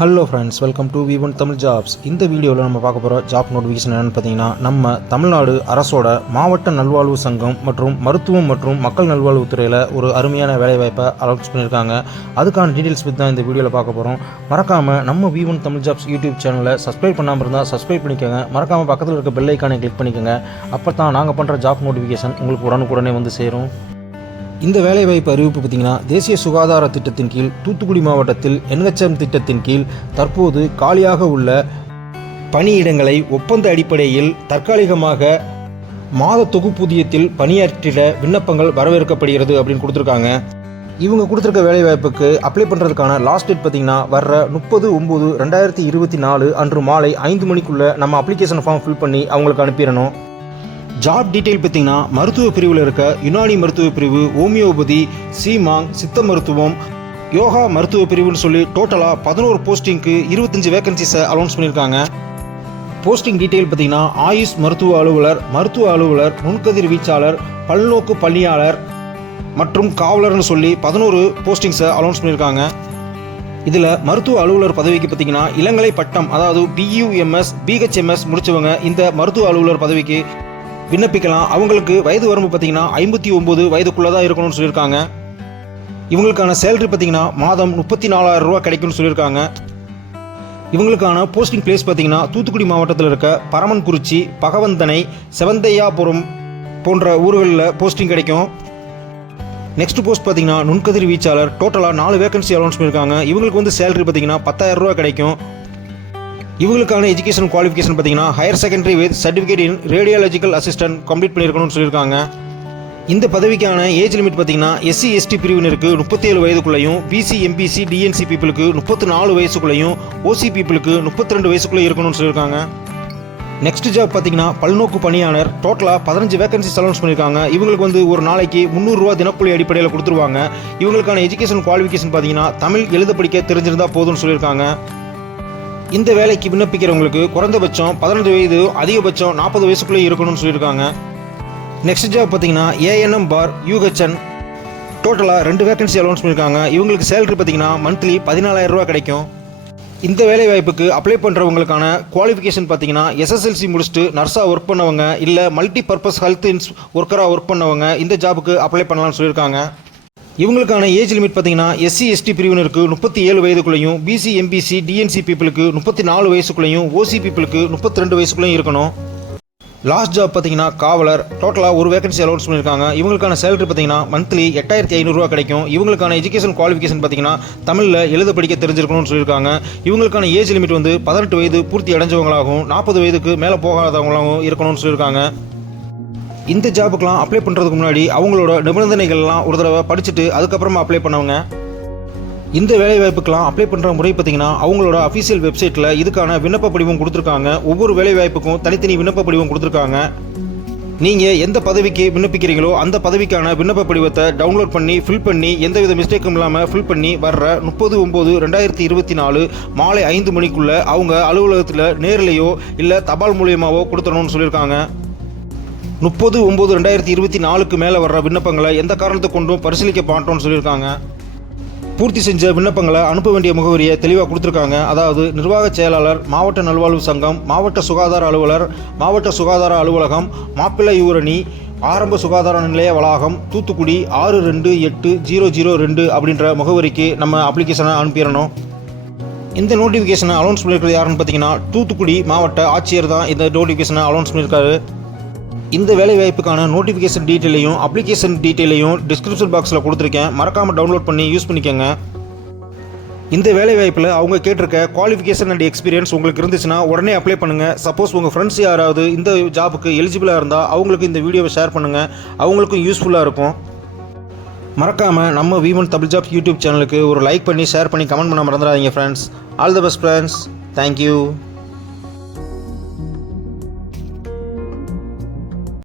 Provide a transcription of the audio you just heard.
Hello friends welcome to V one Tamil jobs இந்த வீடியோவில் நம்ம பார்க்க போகிற ஜாப் நோட்டிஃபிகேஷன் என்னென்னு பார்த்தீங்கன்னா நம்ம தமிழ்நாடு அரசோட மாவட்ட நல்வாழ்வு சங்கம் மற்றும் மருத்துவம் மற்றும் மக்கள் நல்வாழ்வுத்துறையில் ஒரு அருமையான வேலைவாய்ப்பை அலௌன்ஸ் பண்ணியிருக்காங்க. அதுக்கான டீட்டெயில்ஸ் பற்றி தான் இந்த வீடியோவில் பார்க்க போகிறோம் மறக்காமல் நம்ம V one Tamil jobs YouTube சேனலை சப்ஸ்கிரைப் பண்ணாமல் இருந்தால் சப்ஸ்கிரைப் பண்ணிக்கோங்க. மறக்காமல் பக்கத்தில் இருக்க பெல் ஐக்கானை கிளிக் பண்ணிக்கோங்க. அப்போ தான் நாங்கள் பண்ணுற ஜாப் நோட்டிஃபிகேஷன் உங்களுக்கு உடனுக்குடனே வந்து சேரும். இந்த வேலைவாய்ப்பு அறிவிப்பு பார்த்தீங்கன்னா தேசிய சுகாதார திட்டத்தின் கீழ் தூத்துக்குடி மாவட்டத்தில் என்ஹெச்எம் திட்டத்தின் கீழ் தற்போது காலியாக உள்ள பணியிடங்களை ஒப்பந்த அடிப்படையில் தற்காலிகமாக மாத தொகுப்பூதியத்தில் பணியாற்றிட விண்ணப்பங்கள் வரவேற்கப்படுகிறது அப்படின்னு கொடுத்துருக்காங்க. இவங்க கொடுத்துருக்க வேலைவாய்ப்புக்கு அப்ளை பண்ணுறதுக்கான லாஸ்ட் டேட் பார்த்தீங்கன்னா வர்ற முப்பது ஒம்பது ரெண்டாயிரத்தி இருபத்தி நாலு அன்று மாலை ஐந்து மணிக்குள்ளே நம்ம அப்ளிகேஷன் ஃபார்ம் ஃபில் பண்ணி அவங்களுக்கு அனுப்பிடணும். ஜாப் டீட்டெயில் பார்த்தீங்கன்னா மருத்துவ பிரிவில் இருக்க யுனானி மருத்துவ பிரிவு ஹோமியோபதி சீமாங் சித்த மருத்துவம் யோகா மருத்துவ பிரிவுன்னு சொல்லி டோட்டலாக பதினோரு போஸ்டிங்க்கு இருபத்தஞ்சு வேகன்சிஸை அலௌன்ஸ் பண்ணியிருக்காங்க போஸ்டிங் டீட்டெயில் பார்த்தீங்கன்னா ஆயுஷ் மருத்துவ அலுவலர் மருத்துவ அலுவலர் நுண்கதிர் வீச்சாளர் பல்நோக்கு பணியாளர் மற்றும் காவலர்னு சொல்லி பதினோரு போஸ்டிங்ஸை அலௌன்ஸ் பண்ணியிருக்காங்க இதில் மருத்துவ அலுவலர் பதவிக்கு பார்த்தீங்கன்னா இளங்கலை பட்டம் அதாவது பியூஎம்எஸ் பிஹெச்எம்எஸ் முடித்தவங்க இந்த மருத்துவ அலுவலர் பதவிக்கு விண்ணப்பிக்கலாம். அவங்களுக்கு வயது வரம்பு பார்த்தீங்கன்னா ஐம்பத்தி ஒம்பது வயதுக்குள்ளே தான் இருக்கணும்னு சொல்லியிருக்காங்க. இவங்களுக்கான சேலரி பார்த்தீங்கன்னா மாதம் முப்பத்தி நாலாயிரம் ரூபா கிடைக்கும்னு சொல்லியிருக்காங்க. இவங்களுக்கான போஸ்டிங் பிளேஸ் பார்த்தீங்கன்னா தூத்துக்குடி மாவட்டத்தில் இருக்க பரமன்குறிச்சி பகவந்தனை செவந்தையாபுரம் போன்ற ஊர்களில் போஸ்டிங் கிடைக்கும். நெக்ஸ்ட் போஸ்ட் பார்த்தீங்கன்னா நுண்கதிர் வீச்சாளர். டோட்டலாக நாலு வேகன்சி அனௌன்ஸ் பண்ணியிருக்காங்க. இவங்களுக்கு வந்து சேலரி பார்த்தீங்கன்னா பத்தாயிரம் ரூபா கிடைக்கும். இவங்களுக்கான எஜுகேஷன் குவாலிஃபிகேஷன் பார்த்தீங்கன்னா higher secondary with certificate in radiological assistant complete பண்ணியிருக்கணும்னு சொல்லியிருக்காங்க. இந்த பதவிக்கான ஏஜ் லிமிட் பார்த்தீங்கன்னா எஸ்சி எஸ்டி பிரிவினருக்கு முப்பத்தேழு வயதுக்குள்ளேயும் பிசி எம்பிசி டிஎன்சி பீப்புளுக்கு முப்பத்தி நாலு வயசுக்குள்ளேயும் ஓசி பீப்புளுக்கு முப்பத்தி ரெண்டு வயசுக்குள்ளே இருக்கணும்னு சொல்லியிருக்காங்க. நெக்ஸ்ட் ஜாப் பார்த்தீங்கன்னா பல்நோக்கு பணியாளர் டோட்டலாக பதினஞ்சு வேகன்சிஸ் அலௌன்ஸ் பண்ணியிருக்காங்க. இவங்களுக்கு வந்து ஒரு நாளைக்கு முந்நூறுரூவா தினக்கூலி அடிப்படையில் கொடுத்துருவாங்க. இவங்களுக்கான எஜுகேஷன் குவாலிஃபிகேஷன் பார்த்தீங்கன்னா தமிழ் எழுத படிக்க தெரிஞ்சிருந்தா போதும்னு சொல்லியிருக்காங்க. இந்த வேலைக்கு விண்ணப்பிக்கிறவங்களுக்கு குறைந்தபட்சம் பதினஞ்சு வயது அதிகபட்சம் நாற்பது வயசுக்குள்ளே இருக்கணும்னு சொல்லியிருக்காங்க. நெக்ஸ்ட் ஜாப் பார்த்தீங்கன்னா ஏஎன்எம் பார் யூஹெச்என் டோட்டலாக ரெண்டு வேகன்சி அலௌன்ஸ் பண்ணியிருக்காங்க. இவங்களுக்கு சேலரி பார்த்தீங்கன்னா மந்த்லி பதினாலாயிரம் ரூபா கிடைக்கும். இந்த வேலை வாய்ப்புக்கு அப்ளை பண்ணுறவங்களுக்கான குவாலிஃபிகேஷன் பார்த்தீங்கன்னா எஸ்எஸ்எல்சி முடிச்சுட்டு நர்ஸாக ஒர்க் பண்ணவங்க இல்லை மல்டி பர்பஸ் ஹெல்த் இன்ஸ் ஒர்க்கராக ஒர்க் பண்ணவங்க இந்த ஜாபுக்கு அப்ளை பண்ணலாம்னு சொல்லியிருக்காங்க. இவங்களுக்கான ஏஜ் லிமிட் பார்த்தீங்கன்னா எஸ்சி எஸ்டி பிரிவினருக்கு முப்பத்தி ஏழு வயதுக்குள்ளேயும் பிசி எம்பிசி டிஎன்சி பீப்புளுக்கு முப்பத்தி நாலு வயசுக்குள்ளேயும் ஓசி பீப்புளுக்கு முப்பத்தி ரெண்டு வயசுக்குள்ளேயும் இருக்கணும். லாஸ்ட் ஜாப் பார்த்தீங்கன்னா காவலர். டோட்டலாக ஒரு வேகன்சி அலௌன்ஸ் பண்ணியிருக்காங்க. இவங்களுக்கான சேலரி பார்த்தீங்கன்னா மந்த்லி எட்டாயிரத்தி ஐநூறுரூவா கிடைக்கும். இவங்களுக்கான எஜுகேஷன் குவாலிஃபிகேஷன் பார்த்தீங்கன்னா தமிழில் எழுத படிக்க தெரிஞ்சிருக்கணும்னு சொல்லியிருக்காங்க. இவங்களுக்கான ஏஜ் லிமிட் வந்து பதினெட்டு வயது பூர்த்தி அடைஞ்சவங்களாகவும் நாற்பது வயதுக்கு மேலே போகாதவங்களாகவும் இருக்கணும்னு சொல்லியிருக்காங்க. இந்த ஜாபுக்கெலாம் அப்ளை பண்ணுறதுக்கு முன்னாடி அவங்களோட நிபந்தனைகள்லாம் ஒரு தடவை படிச்சுட்டு அதுக்கப்புறமா அப்ளை பண்ணவங்க. இந்த வேலைவாய்ப்புக்கெலாம் அப்ளை பண்ணுற முறை பார்த்தீங்கன்னா அவங்களோட அஃபீஷியல் வெப்சைட்டில் இதுக்கான விண்ணப்ப படிவம் கொடுத்துருக்காங்க. ஒவ்வொரு வேலைவாய்ப்புக்கும் தனித்தனி விண்ணப்ப படிவம் கொடுத்துருக்காங்க. நீங்கள் எந்த பதவிக்கு விண்ணப்பிக்கிறீங்களோ அந்த பதவிக்கான விண்ணப்ப படிவத்தை டவுன்லோட் பண்ணி ஃபில் பண்ணி எந்தவித மிஸ்டேக்கும் இல்லாமல் ஃபில் பண்ணி வர்ற முப்பது ஒம்பது ரெண்டாயிரத்தி இருபத்தி நாலு மாலை ஐந்து மணிக்குள்ளே அவங்க அலுவலகத்தில் நேரிலேயோ இல்லை தபால் மூலியமாவோ கொடுத்துடணும்னு சொல்லியிருக்காங்க. முப்பது ஒம்பது ரெண்டாயிரத்தி இருபத்தி நாலுக்கு மேலே வர்ற விண்ணப்பங்களை எந்த காரணத்தை கொண்டும் பரிசீலிக்க மாட்டோம்னு சொல்லியிருக்காங்க. பூர்த்தி செஞ்ச விண்ணப்பங்களை அனுப்ப வேண்டிய முகவரியை தெளிவாக கொடுத்துருக்காங்க. அதாவது நிர்வாக செயலாளர் மாவட்ட நல்வாழ்வு சங்கம் மாவட்ட சுகாதார அலுவலர் மாவட்ட சுகாதார அலுவலகம் மாப்பிள்ளை யூரணி ஆரம்ப சுகாதார நிலைய வளாகம் தூத்துக்குடி ஆறு ரெண்டு எட்டு ஜீரோ ஜீரோ ரெண்டு அப்படின்ற முகவரிக்கு நம்ம அப்ளிகேஷனை அனுப்பிடணும். இந்த நோட்டிஃபிகேஷனை அலௌன்ஸ் பண்ணியிருக்கிறது யாருன்னு பார்த்தீங்கன்னா தூத்துக்குடி மாவட்ட ஆட்சியர் தான் இந்த நோட்டிஃபிகேஷனை அலௌன்ஸ் பண்ணியிருக்காரு. இந்த வேலைவாய்ப்புக்கான நோட்டிஃபிகேஷன் டீட்டெயிலையும் அப்ளிகேஷன் டீட்டெயிலையும் டிஸ்கிரிப்ஷன் பாக்ஸில் கொடுத்துருக்கேன். மறக்காமல் டவுன்லோட் பண்ணி யூஸ் பண்ணிக்கோங்க. இந்த வேலைவாய்ப்பில் அவங்க கேட்டிருக்க குவாலிஃபிகேஷன் அண்ட் எக்ஸ்பீரியன்ஸ் உங்களுக்கு இருந்துச்சுன்னா உடனே அப்ளை பண்ணுங்கள் சப்போஸ் உங்கள் ஃப்ரெண்ட்ஸ் யாராவது இந்த ஜாபுக்கு எலிஜிபிளாக இருந்தால் அவங்களுக்கு இந்த வீடியோவை ஷேர் பண்ணுங்கள் அவங்களுக்கும் யூஸ்ஃபுல்லாக இருக்கும். மறக்காமல் நம்ம வீமன் தமிழ் ஜாப் யூடியூப் சேனலுக்கு ஒரு லைக் பண்ணி ஷேர் பண்ணி கமெண்ட் பண்ண மறந்துடாதீங்க friends all the best friends thank you